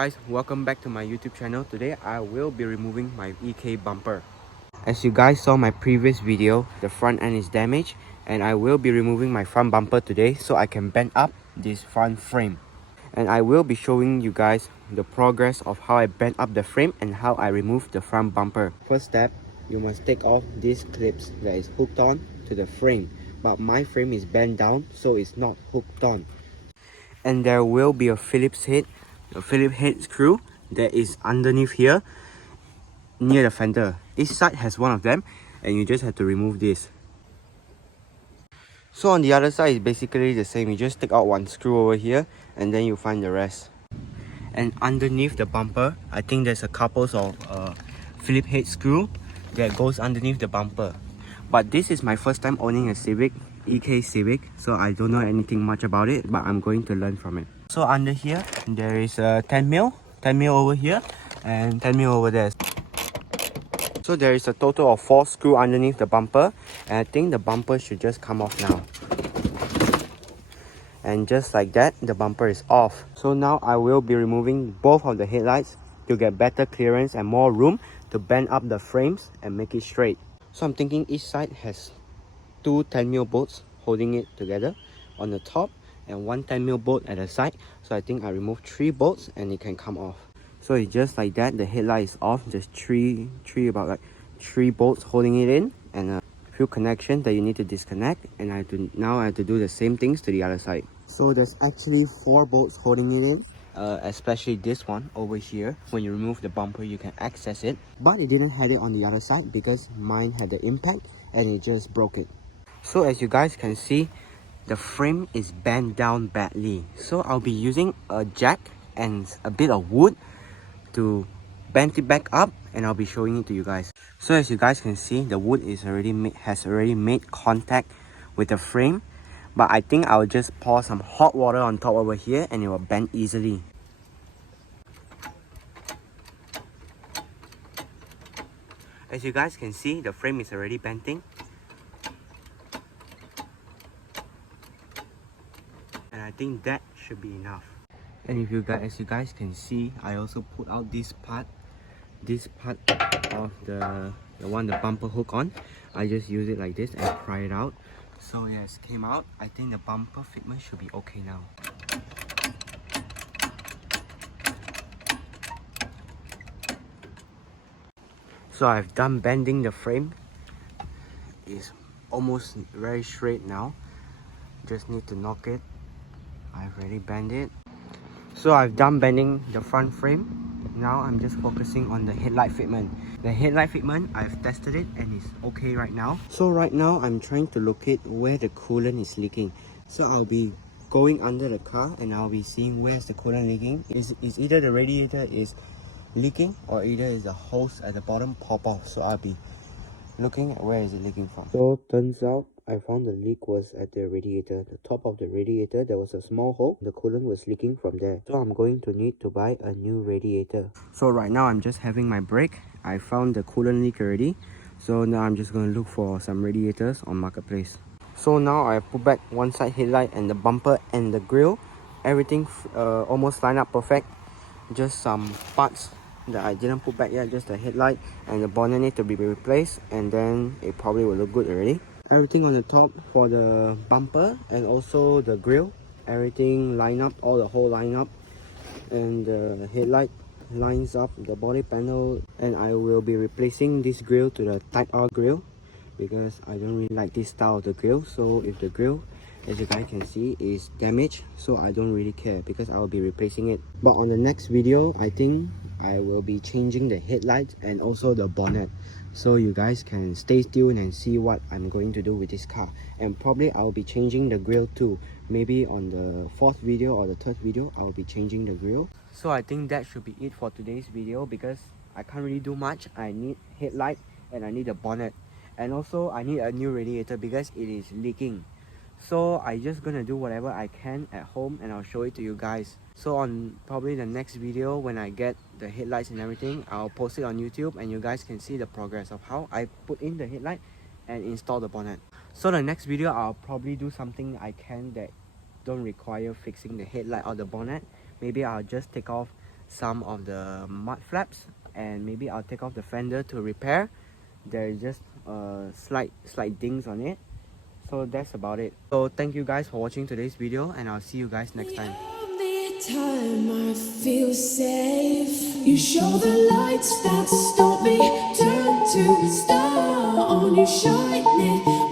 guys, welcome back to my YouTube channel. Today I will be removing my EK bumper. As you guys saw my previous video, the front end is damaged and I will be removing my front bumper today so I can bend up this front frame. And I will be showing you guys the progress of how I bent up the frame and how I remove the front bumper. First step, you must take off these clips that is hooked on to the frame. But my frame is bent down so it's not hooked on. And there will be a Phillips head screw that is underneath here near the fender. Each side has one of them and you just have to remove this. So on the other side is basically the same. You just take out one screw over here and then you find the rest. And underneath the bumper, I think there's a couple of Phillips head screw that goes underneath the bumper. But this is my first time owning a Civic, EK Civic, so I don't know anything much about it, but I'm going to learn from it. So under here, there is a 10 mil over here, and 10 mil over there. So there is a total of 4 screws underneath the bumper, and I think the bumper should just come off now. And just like that, the bumper is off. So now I will be removing both of the headlights to get better clearance and more room to bend up the frames and make it straight. So I'm thinking each side has 2 10 mil bolts holding it together on the top and 1 10 mil bolt at the side. So I think I remove 3 bolts and it can come off. So it's just like that, the headlight is off, just about 3 bolts holding it in and a few connections that you need to disconnect, and now I have to do the same things to the other side. So there's actually 4 bolts holding it in. Especially this one over here. When you remove the bumper you can access it, but it didn't have it on the other side because mine had the impact and it just broke it. So as you guys can see, the frame is bent down badly, so I'll be using a jack and a bit of wood to bend it back up, and I'll be showing it to you guys. So as you guys can see, the wood has already made contact with the frame, but I think I'll just pour some hot water on top over here and it will bend easily. As you guys can see, the frame is already bending. And I think that should be enough. And as you guys can see, I also put out this part of the one the bumper hook on. I just use it like this and pry it out. So yes, came out. I think the bumper fitment should be okay now. So I've done bending the frame. It's almost very straight now. Just need to knock it. I've already bent it. So I've done bending the front frame. Now I'm just focusing on the headlight fitment. The headlight fitment, I've tested it and it's okay right now. So right now I'm trying to locate where the coolant is leaking. So I'll be going under the car and I'll be seeing where's the coolant leaking. It's either the radiator is leaking or either is the hose at the bottom pop off. So I'll be looking at where is it leaking from. So turns out I found the leak was at the radiator. The top of the radiator, there was a small hole. The coolant was leaking from there. So I'm going to need to buy a new radiator. So right now I'm just having my break. I found the coolant leak already. So now I'm just going to look for some radiators on Marketplace. So now I put back one side headlight and the bumper and the grille. Everything almost lined up perfect. Just some parts that I didn't put back yet, just the headlight and the bonnet need to be replaced, and then it probably will look good already. Everything on the top for the bumper and also the grille, everything lined up, all the hole line up, and the headlight lines up, the body panel, and I will be replacing this grille to the Type R grille because I don't really like this style of the grille. So if the grille, as you guys can see, is damaged, so I don't really care because I will be replacing it. But on the next video, I think I will be changing the headlights and also the bonnet, so you guys can stay tuned and see what I'm going to do with this car. And probably I'll be changing the grille too. Maybe on the 4th video or the 3rd video I'll be changing the grille. So I think that should be it for today's video because I can't really do much. I need headlight and I need a bonnet, and also I need a new radiator because it is leaking. So I just gonna do whatever I can at home and I'll show it to you guys. So on probably the next video, when I get the headlights and everything, I'll post it on YouTube and you guys can see the progress of how I put in the headlight and install the bonnet. So the next video I'll probably do something I can that don't require fixing the headlight or the bonnet. Maybe I'll just take off some of the mud flaps, and maybe I'll take off the fender to repair. There is just slight dings on it. So that's about it. So thank you guys for watching today's video, and I'll see you guys next time. Time I feel safe. You show the lights that stop me, turn to star on you shining.